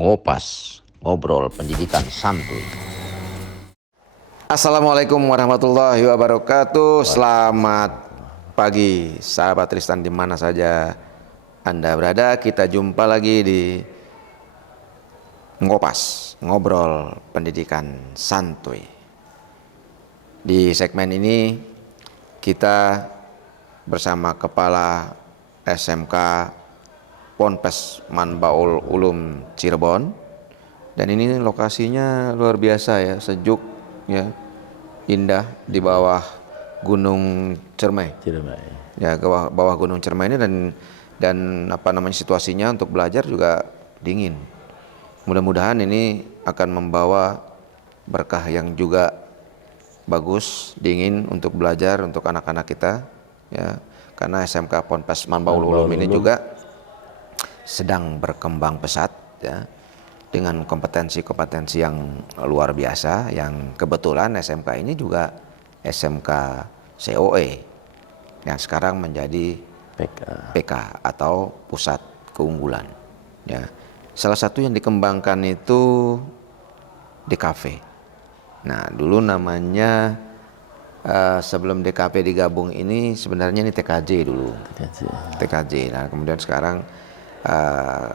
Ngopas, ngobrol pendidikan santuy. Assalamualaikum warahmatullahi wabarakatuh. Selamat pagi sahabat Tristan di mana saja Anda berada. Kita jumpa lagi di Ngopas, ngobrol pendidikan santuy. Di segmen ini kita bersama Kepala SMK Ponpes Manbaul Ulum Cirebon, dan ini lokasinya luar biasa ya, sejuk ya, indah di bawah Gunung Cermai. Ya, ke bawah Gunung Cermai ini, dan situasinya untuk belajar juga dingin. Mudah-mudahan ini akan membawa berkah yang juga bagus, dingin untuk belajar untuk anak-anak kita ya, karena SMK Ponpes Manbaul Ulum ini juga sedang berkembang pesat ya, dengan kompetensi-kompetensi yang luar biasa, yang kebetulan SMK ini juga SMK COE yang sekarang menjadi PK atau pusat keunggulan ya. Salah satu yang dikembangkan itu DKV. Nah, dulu namanya sebelum DKV digabung ini sebenarnya ini TKJ dulu. TKJ. Nah, kemudian sekarang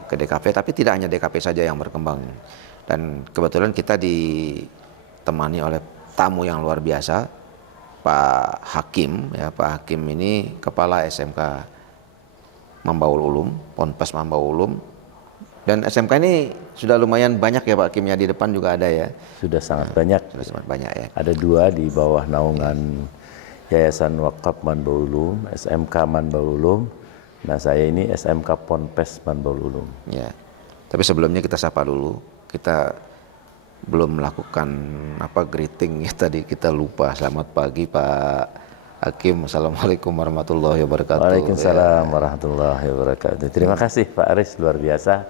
ke DKV, tapi tidak hanya DKV saja yang berkembang, dan kebetulan kita ditemani oleh tamu yang luar biasa, Pak Hakim ya. Pak Hakim ini kepala SMK Manbaul Ulum, Ponpes Manbaul Ulum, dan SMK ini sudah lumayan banyak ya Pak Hakim ya, di depan juga ada ya. Sudah sangat banyak. Sudah sangat banyak ya. Ada 2 di bawah naungan Yayasan Wakaf Manbaul Ulum, SMK Manbaul Ulum. Nah, saya ini SMK Ponpes Manbaul Ulum. Ya. Tapi sebelumnya kita sapa dulu. Kita belum melakukan greeting ya, tadi kita lupa. Selamat pagi Pak Hakim. Assalamualaikum warahmatullahi wabarakatuh. Waalaikumsalam warahmatullahi wabarakatuh. Terima kasih Pak Aris, luar biasa.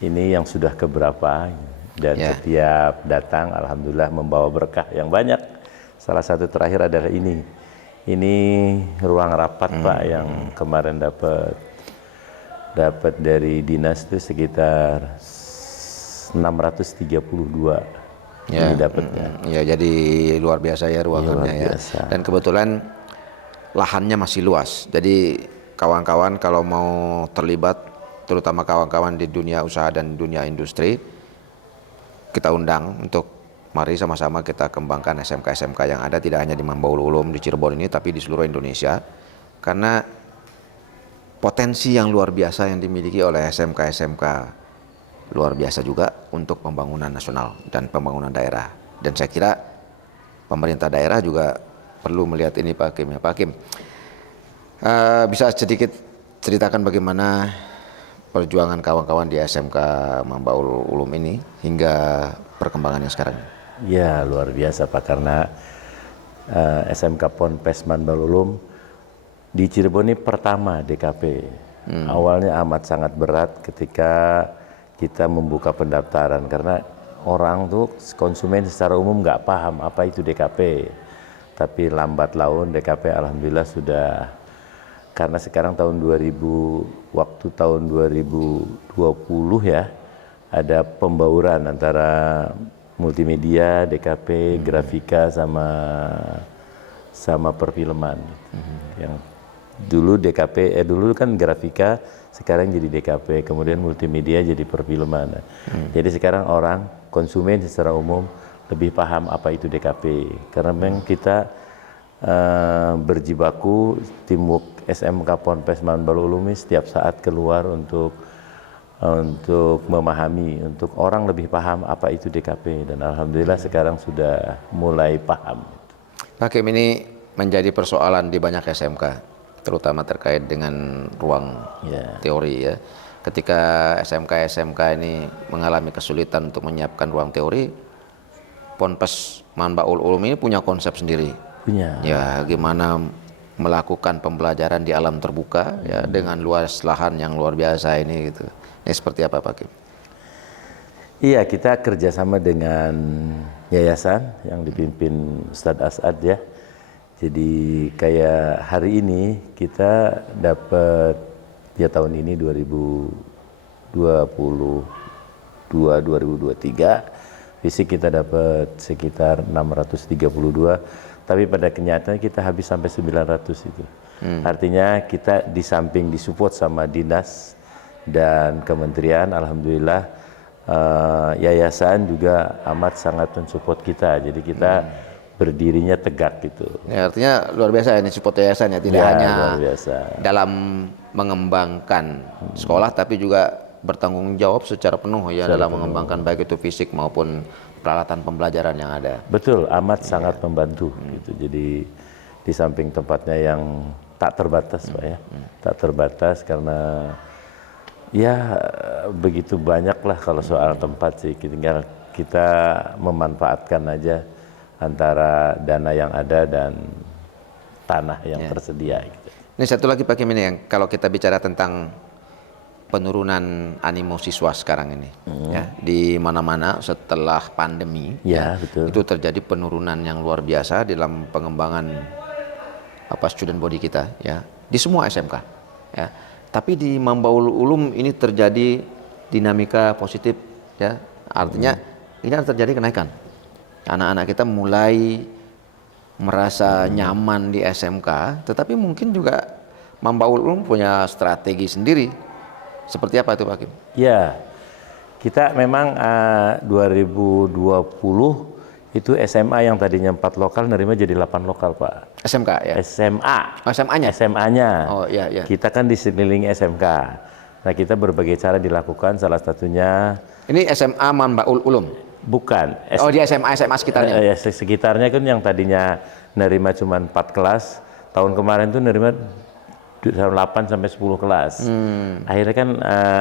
Ini yang sudah keberapa, dan setiap datang alhamdulillah membawa berkah yang banyak. Salah satu terakhir adalah ini ruang rapat Pak, yang kemarin dapat dari dinas itu sekitar 632 ya, ini dapatnya. Ya, jadi luar biasa ya ruangannya ya. Dan kebetulan lahannya masih luas. Jadi kawan-kawan kalau mau terlibat, terutama kawan-kawan di dunia usaha dan dunia industri, kita undang untuk mari sama-sama kita kembangkan SMK-SMK yang ada, tidak hanya di Manbaul Ulum di Cirebon ini, tapi di seluruh Indonesia. Karena potensi yang luar biasa yang dimiliki oleh SMK-SMK luar biasa juga untuk pembangunan nasional dan pembangunan daerah. Dan saya kira pemerintah daerah juga perlu melihat ini Pak Hakim ya. Pak Hakim, bisa sedikit ceritakan bagaimana perjuangan kawan-kawan di SMK Manbaul Ulum ini hingga perkembangannya sekarang? Ya, luar biasa Pak, karena SMK Ponpes Manbaul Ulum di Cirebon ini pertama DKP. Awalnya amat sangat berat ketika kita membuka pendaftaran, karena orang tuh, konsumen secara umum nggak paham apa itu DKP. Tapi lambat laun DKP alhamdulillah sudah, karena sekarang tahun 2020 ya, ada pembauran antara multimedia, DKP, grafika sama perfilman. Yang dulu DKP dulu kan grafika, sekarang jadi DKP, kemudian multimedia jadi perfilman. Jadi sekarang orang konsumen secara umum lebih paham apa itu DKP, karena memang kita berjibaku teamwork SMK Ponpes Manbaul Ulum setiap saat keluar untuk memahami, untuk orang lebih paham apa itu DKP, dan alhamdulillah sekarang sudah mulai paham. Pak Hakim, ini menjadi persoalan di banyak SMK, terutama terkait dengan ruang teori ya. Ketika SMK ini mengalami kesulitan untuk menyiapkan ruang teori, Ponpes Manbaul Ulum ini punya konsep sendiri. Ya, gimana melakukan pembelajaran di alam terbuka ya, dengan luas lahan yang luar biasa ini gitu. Ini seperti apa Pak Hakim? Iya, kita kerjasama dengan yayasan yang dipimpin Ustadz As'ad ya. Jadi kayak hari ini kita dapat ya, tahun ini 2020 2023, fisik kita dapat sekitar 632, tapi pada kenyataannya kita habis sampai 900 itu. Artinya kita di samping disupport sama dinas dan kementerian, alhamdulillah yayasan juga amat sangat mensupport kita. Jadi kita berdirinya tegak gitu. Ya, artinya luar biasa ini support yayasan ya, tidak hanya luar biasa dalam mengembangkan sekolah, tapi juga bertanggung jawab secara penuh ya dalam mengembangkan baik itu fisik maupun peralatan pembelajaran yang ada. Betul, amat sangat membantu gitu. Jadi di samping tempatnya yang tak terbatas Pak ya, tak terbatas karena ya begitu banyak lah kalau soal tempat sih, tinggal kita memanfaatkan aja antara dana yang ada dan tanah yang tersedia gitu. Ini satu lagi Pak Kim, ini yang kalau kita bicara tentang penurunan animo siswa sekarang ini ya, di mana-mana setelah pandemi betul. itu terjadi penurunan yang luar biasa dalam pengembangan student body kita ya di semua SMK ya. Tapi di Mambaul Ulum ini terjadi dinamika positif ya, artinya ini akan terjadi kenaikan. Anak-anak kita mulai merasa nyaman di SMK, tetapi mungkin juga Mambaul Ulum punya strategi sendiri. Seperti apa itu Pak Kim? Ya, kita memang 2020 itu SMA yang tadinya 4 lokal nerima jadi 8 lokal Pak. SMK ya? SMA. Oh, SMA-nya? SMA-nya. Oh iya. Kita kan di sekeliling SMK. Nah kita berbagai cara dilakukan, salah satunya. Ini SMA Mambaul Ulum? Bukan. Oh di SMA sekitarnya? Sekitarnya kan yang tadinya nerima cuma 4 kelas, tahun kemarin tuh nerima 8 sampai 10 kelas. Akhirnya kan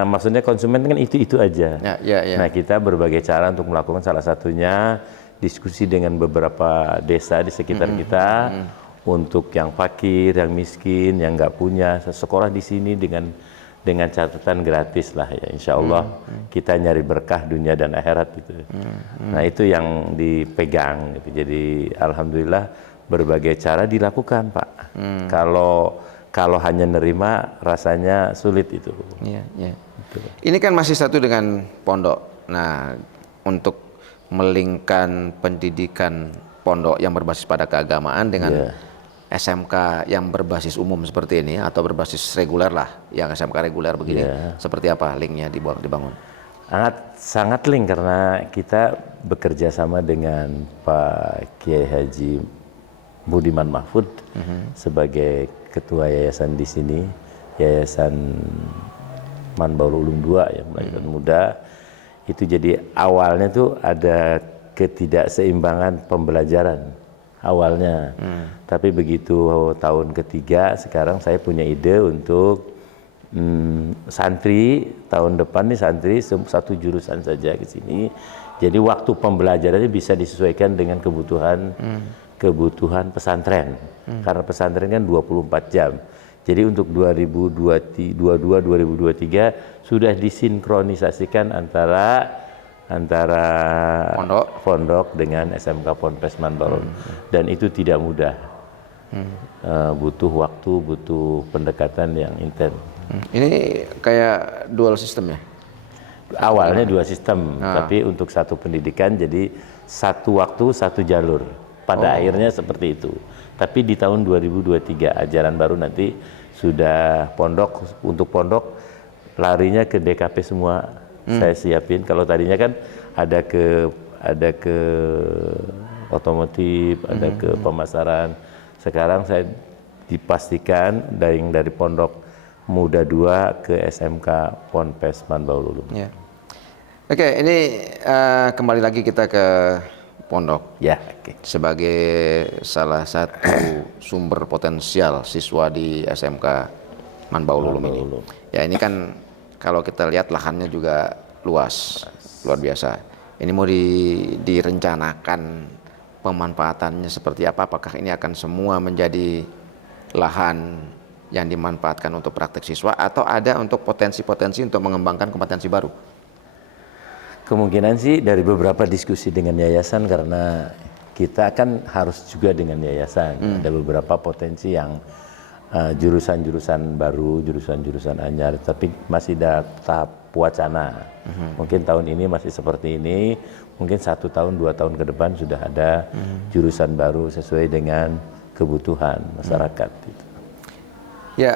maksudnya konsumen kan itu aja. Ya. Nah, kita berbagai cara untuk melakukan, salah satunya diskusi dengan beberapa desa di sekitar kita untuk yang fakir, yang miskin, yang nggak punya sekolah di sini dengan catatan gratis lah ya. Insya Allah kita nyari berkah dunia dan akhirat gitu. Nah, itu yang dipegang gitu. Jadi alhamdulillah berbagai cara dilakukan, Pak. Kalau hanya nerima rasanya sulit itu. Iya. Ini kan masih satu dengan pondok. Nah, untuk melingkan pendidikan pondok yang berbasis pada keagamaan dengan SMK yang berbasis umum seperti ini atau berbasis reguler lah, yang SMK reguler begini, seperti apa linknya dibangun? Sangat link karena kita bekerja sama dengan Pak Kiai Haji Budiman Mahfud sebagai ketua yayasan di sini, Yayasan Mambaul Ulum 2 yang melahirkan muda. Itu jadi awalnya tuh ada ketidakseimbangan pembelajaran awalnya. Tapi begitu tahun ketiga sekarang saya punya ide untuk santri tahun depan nih santri satu jurusan saja ke sini. Jadi waktu pembelajarannya bisa disesuaikan dengan kebutuhan pesantren. Karena pesantren kan 24 jam. Jadi untuk 2022-2023 sudah disinkronisasikan antara pondok dengan SMK Ponpes Mambaul. Dan itu tidak mudah. Butuh waktu, butuh pendekatan yang intens. Ini kayak dual system ya? Awalnya dua sistem, tapi untuk satu pendidikan jadi satu waktu, satu jalur. Pada akhirnya seperti itu. Tapi di tahun 2023 ajaran baru nanti sudah untuk pondok larinya ke DKP semua. Saya siapin. Kalau tadinya kan ada ke otomotif, ada ke pemasaran. Sekarang saya dipastikan dari pondok muda 2 ke SMK Ponpes Mambaul Ulum. Ya. Oke, ini kembali lagi kita ke pondok. Ya, sebagai salah satu sumber potensial siswa di SMK Mambaul Ulum ini. Ya, ini kan kalau kita lihat lahannya juga luas, luar biasa. Ini mau direncanakan pemanfaatannya seperti apa? Apakah ini akan semua menjadi lahan yang dimanfaatkan untuk praktek siswa atau ada untuk potensi-potensi untuk mengembangkan kompetensi baru? Kemungkinan sih dari beberapa diskusi dengan yayasan, karena kita kan harus juga dengan yayasan. Ada beberapa potensi yang jurusan-jurusan baru, jurusan-jurusan anyar, tapi masih tahap wacana. Mungkin tahun ini masih seperti ini, mungkin 1 tahun 2 tahun ke depan sudah ada jurusan baru sesuai dengan kebutuhan masyarakat. Gitu. Ya,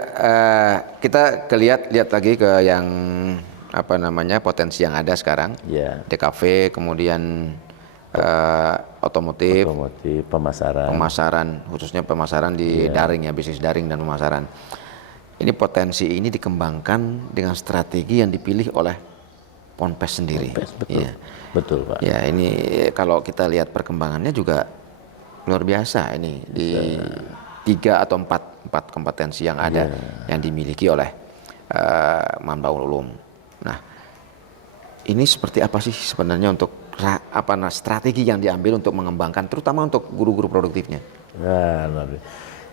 kita lihat lagi ke yang potensi yang ada sekarang. Ya. DKV, kemudian otomotif, pemasaran, khususnya pemasaran di daring ya, bisnis daring dan pemasaran. Ini potensi ini dikembangkan dengan strategi yang dipilih oleh Ponpes sendiri. Betul, ya. Betul Pak. Ya, ini kalau kita lihat perkembangannya juga luar biasa ini di 3 atau 4 kompetensi yang ada yang dimiliki oleh Manbaul Ulum. Nah, ini seperti apa sih sebenarnya untuk strategi yang diambil untuk mengembangkan, terutama untuk guru-guru produktifnya? Nah,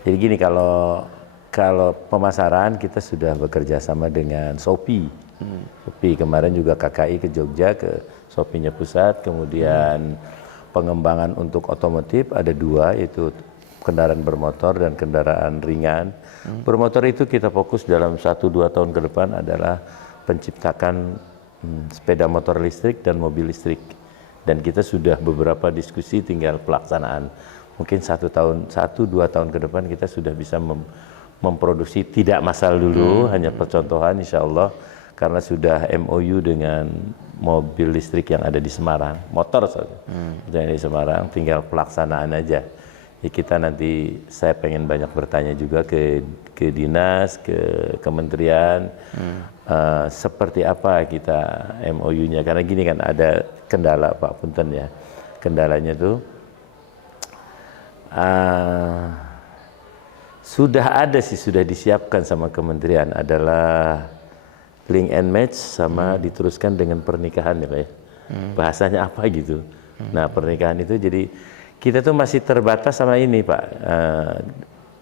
jadi gini, kalau pemasaran kita sudah bekerja sama dengan Shopee. Shopee kemarin juga KKI ke Jogja ke Shopee-nya pusat, kemudian pengembangan untuk otomotif ada 2, yaitu kendaraan bermotor dan kendaraan ringan. Bermotor itu kita fokus dalam 1-2 tahun ke depan adalah penciptakan sepeda motor listrik dan mobil listrik. Dan kita sudah beberapa diskusi, tinggal pelaksanaan. Mungkin 1-2 tahun ke depan kita sudah bisa memproduksi, tidak massal dulu, hanya percontohan insya Allah, karena sudah MOU dengan mobil listrik yang ada di Semarang, motor saja, yang di Semarang, tinggal pelaksanaan aja. Ya, kita nanti, saya pengen banyak bertanya juga ke dinas, ke kementerian, seperti apa kita MOU-nya, karena gini kan ada kendala Pak Punten ya, kendalanya tuh sudah disiapkan sama kementerian, adalah link and match sama diteruskan dengan pernikahan ya Pak ya, bahasanya apa gitu. Nah, pernikahan itu jadi kita tuh masih terbatas sama ini Pak,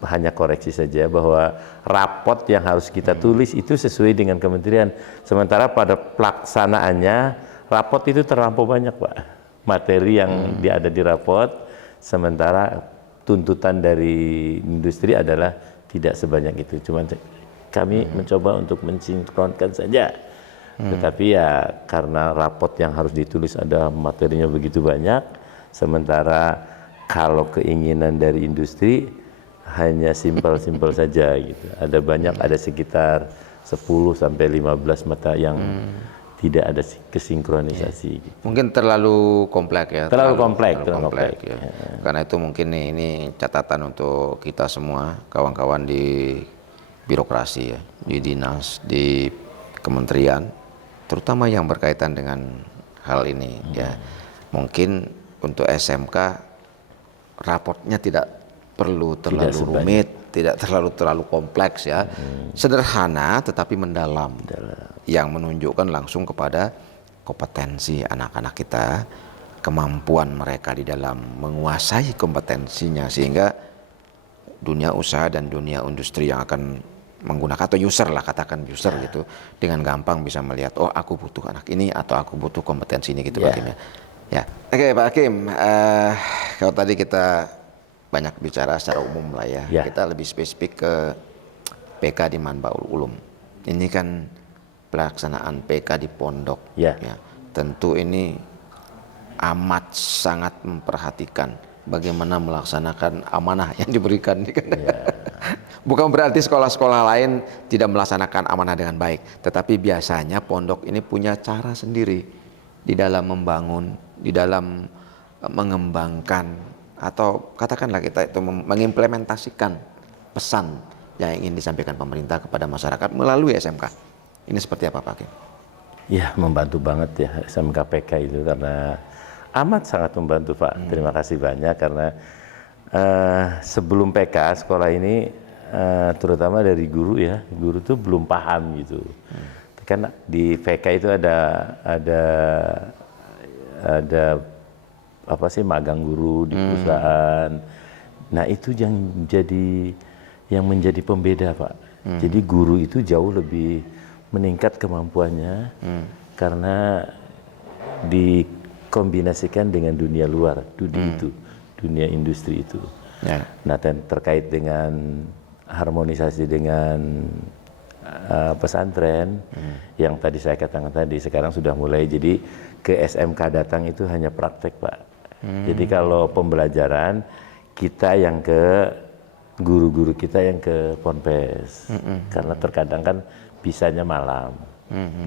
hanya koreksi saja bahwa rapot yang harus kita tulis itu sesuai dengan kementerian, sementara pada pelaksanaannya rapot itu terlampau banyak Pak, materi yang ada di rapot, sementara tuntutan dari industri adalah tidak sebanyak itu. Cuman kami mencoba untuk mensinkronkan saja, tetapi ya karena rapot yang harus ditulis ada materinya begitu banyak, sementara kalau keinginan dari industri hanya simpel-simpel saja gitu. Ada banyak, ada sekitar 10-15 mata yang tidak ada kesinkronisasi. Gitu. Mungkin terlalu kompleks ya. Terlalu kompleks. Ya. Karena itu mungkin ini catatan untuk kita semua, kawan-kawan di birokrasi ya, di dinas, di kementerian, terutama yang berkaitan dengan hal ini ya. Mungkin untuk SMK raportnya tidak perlu terlalu rumit, tidak terlalu kompleks ya, sederhana tetapi mendalam, yang menunjukkan langsung kepada kompetensi anak-anak kita, kemampuan mereka di dalam menguasai kompetensinya, sehingga dunia usaha dan dunia industri yang akan menggunakan, atau user lah, katakan user gitu, dengan gampang bisa melihat, oh aku butuh anak ini atau aku butuh kompetensi ini gitu Pak Hakim ya. Ya, oke Pak Hakim, kalau tadi kita banyak bicara secara umum lah ya. Kita lebih spesifik ke PK di Manbaul Ulum. Ini kan pelaksanaan PK di pondok. Ya. Tentu ini amat sangat memperhatikan bagaimana melaksanakan amanah yang diberikan. Bukan berarti sekolah-sekolah lain tidak melaksanakan amanah dengan baik, tetapi biasanya pondok ini punya cara sendiri di dalam membangun, di dalam mengembangkan, atau katakanlah kita itu mengimplementasikan pesan yang ingin disampaikan pemerintah kepada masyarakat melalui SMK. Ini seperti apa Pak Hakim? Ya, membantu banget ya SMK PK itu, karena amat sangat membantu Pak. Terima kasih banyak, karena sebelum PK sekolah ini terutama dari guru ya, guru tuh belum paham gitu. Kan di PK itu ada apa sih, magang guru di perusahaan. Nah, itu yang menjadi pembeda Pak. Jadi guru itu jauh lebih meningkat kemampuannya karena dikombinasikan dengan dunia luar, dunia industri itu. Nah, dan terkait dengan harmonisasi dengan pesantren yang tadi saya katakan tadi, sekarang sudah mulai. Jadi ke SMK datang itu hanya praktek, Pak. Jadi kalau pembelajaran kita yang ke guru-guru kita yang ke Ponpes, karena terkadang kan bisanya malam.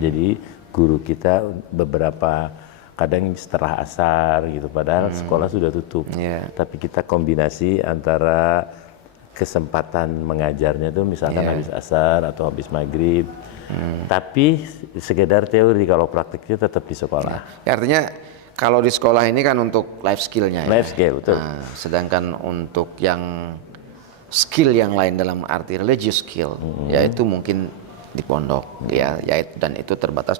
Jadi guru kita beberapa kadang setelah asar gitu, padahal sekolah sudah tutup. Tapi kita kombinasi antara kesempatan mengajarnya itu misalkan habis asar atau habis maghrib, tapi sekedar teori, kalau praktiknya tetap di sekolah. Ya, artinya kalau di sekolah ini kan untuk life skill-nya, Life skill, betul. Nah, sedangkan untuk yang skill yang lain dalam arti religious skill, yaitu mungkin di pondok, ya, yaitu dan itu terbatas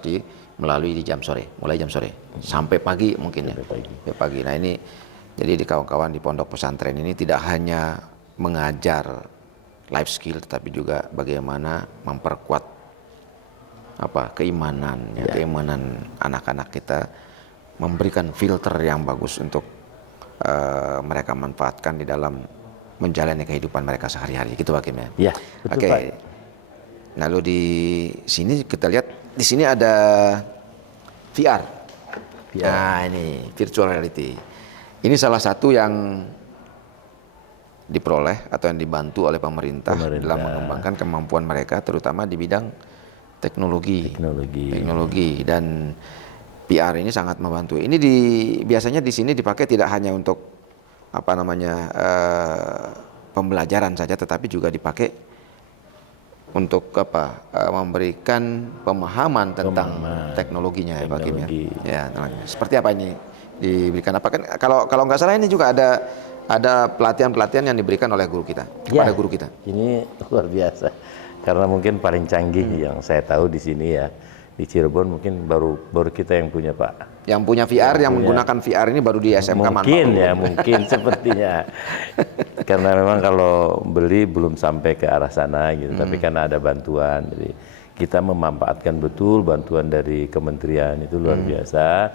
melalui di jam sore, mulai jam sore sampai pagi mungkin ya. Sampai pagi. Nah ini jadi di kawan-kawan di pondok pesantren ini tidak hanya mengajar life skill, tetapi juga bagaimana memperkuat keimanan, keimanan anak-anak kita, memberikan filter yang bagus untuk mereka manfaatkan di dalam menjalani kehidupan mereka sehari-hari, gitu Pak Kim ya. Ya, betul, Pak. Lalu di sini kita lihat di sini ada VR. Nah ini virtual reality. Ini salah satu yang diperoleh atau yang dibantu oleh pemerintah dalam mengembangkan kemampuan mereka, terutama di bidang teknologi dan VR ini sangat membantu. Ini biasanya di sini dipakai tidak hanya untuk pembelajaran saja, tetapi juga dipakai untuk memberikan pemahaman tentang teknologinya ya Pak Kim ya. Ya, seperti apa ini diberikan? Apa kan kalau nggak salah ini juga ada pelatihan-pelatihan yang diberikan oleh guru kita kepada guru kita. Ini luar biasa. Karena mungkin paling canggih yang saya tahu di sini ya, di Cirebon mungkin baru kita yang punya, Pak. Yang punya VR, yang menggunakan VR ini baru di SMK mungkin ya, mungkin sepertinya. Karena memang kalau beli belum sampai ke arah sana gitu, tapi karena ada bantuan, jadi kita memanfaatkan betul bantuan dari kementerian, itu luar biasa.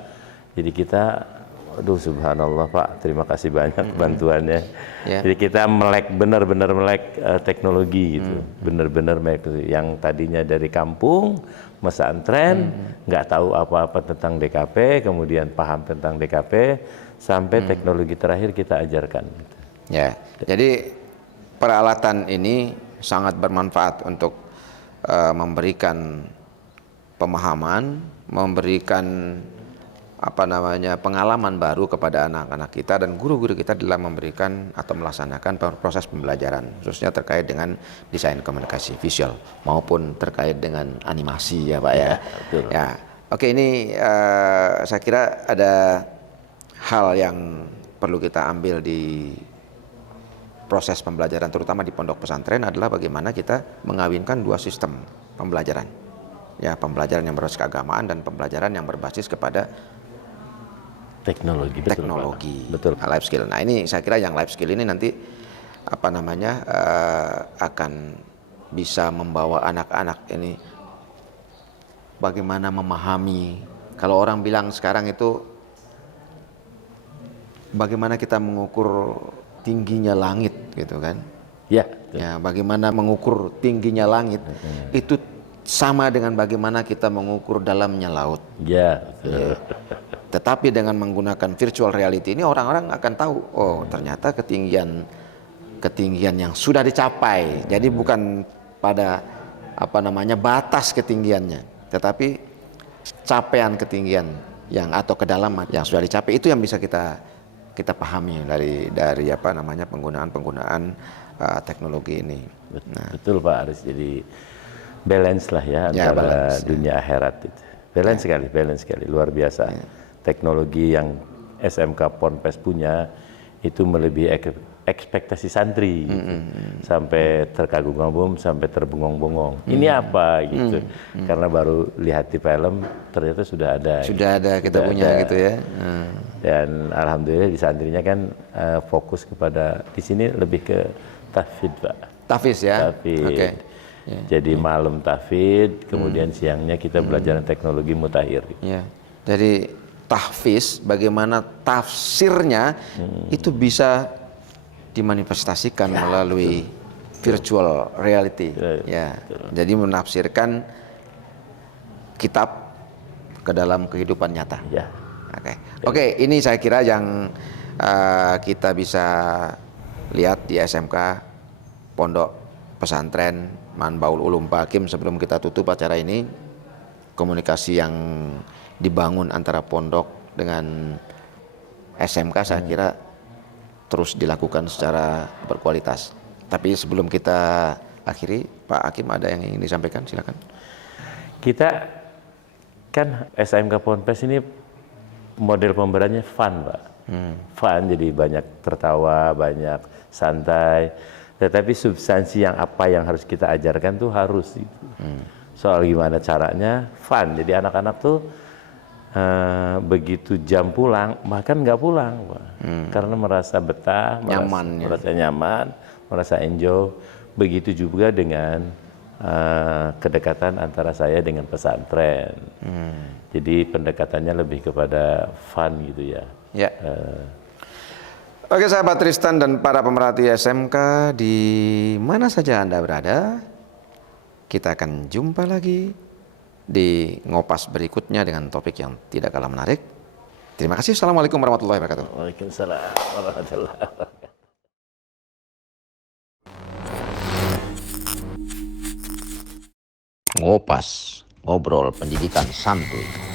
Jadi kita, aduh subhanallah Pak, terima kasih banyak bantuannya. Jadi kita benar-benar melek teknologi gitu, benar-benar melek yang tadinya dari kampung, pesantren, nggak tahu apa-apa tentang DKP, kemudian paham tentang DKP, sampai teknologi terakhir kita ajarkan. Gitu. Ya, jadi peralatan ini sangat bermanfaat untuk memberikan pemahaman, memberikan pengalaman baru kepada anak-anak kita dan guru-guru kita dalam memberikan atau melaksanakan proses pembelajaran, khususnya terkait dengan desain komunikasi visual maupun terkait dengan animasi ya Pak ya. Betul. Ya, oke, ini saya kira ada hal yang perlu kita ambil di proses pembelajaran, terutama di pondok pesantren, adalah bagaimana kita mengawinkan dua sistem pembelajaran. Ya, pembelajaran yang berbasis keagamaan dan pembelajaran yang berbasis kepada teknologi. Betul. Life skill. Nah, ini saya kira yang life skill ini nanti akan bisa membawa anak-anak ini bagaimana memahami. Kalau orang bilang sekarang itu bagaimana kita mengukur tingginya langit gitu kan. Ya. Ya, bagaimana mengukur tingginya langit itu sama dengan bagaimana kita mengukur dalamnya laut. Ya. Tetapi dengan menggunakan virtual reality ini orang-orang akan tahu, oh ternyata ketinggian yang sudah dicapai. Jadi bukan pada batas ketinggiannya, tetapi capaian ketinggian atau kedalaman yang sudah dicapai, itu yang bisa kita pahami dari penggunaan teknologi ini. Betul Pak Aris, jadi balance lah ya antara dunia akhirat itu. Balance sekali, luar biasa. Teknologi yang SMK Ponpes punya itu melebihi ekspektasi santri gitu. Sampai terkagum-kagum, sampai terbengong-bengong. Ini apa gitu. Karena baru lihat di film ternyata sudah ada. Kita punya gitu ya. Dan alhamdulillah di santrinya kan fokus kepada, di sini lebih ke tahfidz Pak. Tahfidz ya. Tahfidz. Okay. Jadi malam tahfidz, kemudian siangnya kita belajar teknologi mutakhir. Ya. Jadi tahfidz, bagaimana tafsirnya itu bisa dimanifestasikan melalui virtual reality. Ya, jadi menafsirkan kitab ke dalam kehidupan nyata. Ya. Oke, ini saya kira yang kita bisa lihat di SMK Pondok Pesantren Manbaul Ulum Pak Hakim. Sebelum kita tutup acara ini, komunikasi yang dibangun antara pondok dengan SMK saya kira terus dilakukan secara berkualitas. Tapi sebelum kita akhiri, Pak Hakim ada yang ingin disampaikan, silakan. Kita kan SMK Ponpes ini model pembelajarannya fun, Pak. Fun, jadi banyak tertawa, banyak santai. Tetapi substansi apa yang harus kita ajarkan tuh harus gitu. Soal gimana caranya, fun. Jadi anak-anak tuh begitu jam pulang, bahkan nggak pulang, Pak. Karena merasa betah, merasa nyaman, merasa enjoy. Begitu juga dengan kedekatan antara saya dengan pesantren. Jadi pendekatannya lebih kepada fun gitu ya. Ya. Oke, sahabat Tristan dan para pemerhati SMK di mana saja Anda berada, kita akan jumpa lagi di Ngopas berikutnya dengan topik yang tidak kalah menarik. Terima kasih. Assalamualaikum warahmatullahi wabarakatuh. Waalaikumsalam warahmatullahi wabarakatuh. Ngopas, ngobrol pendidikan santuy.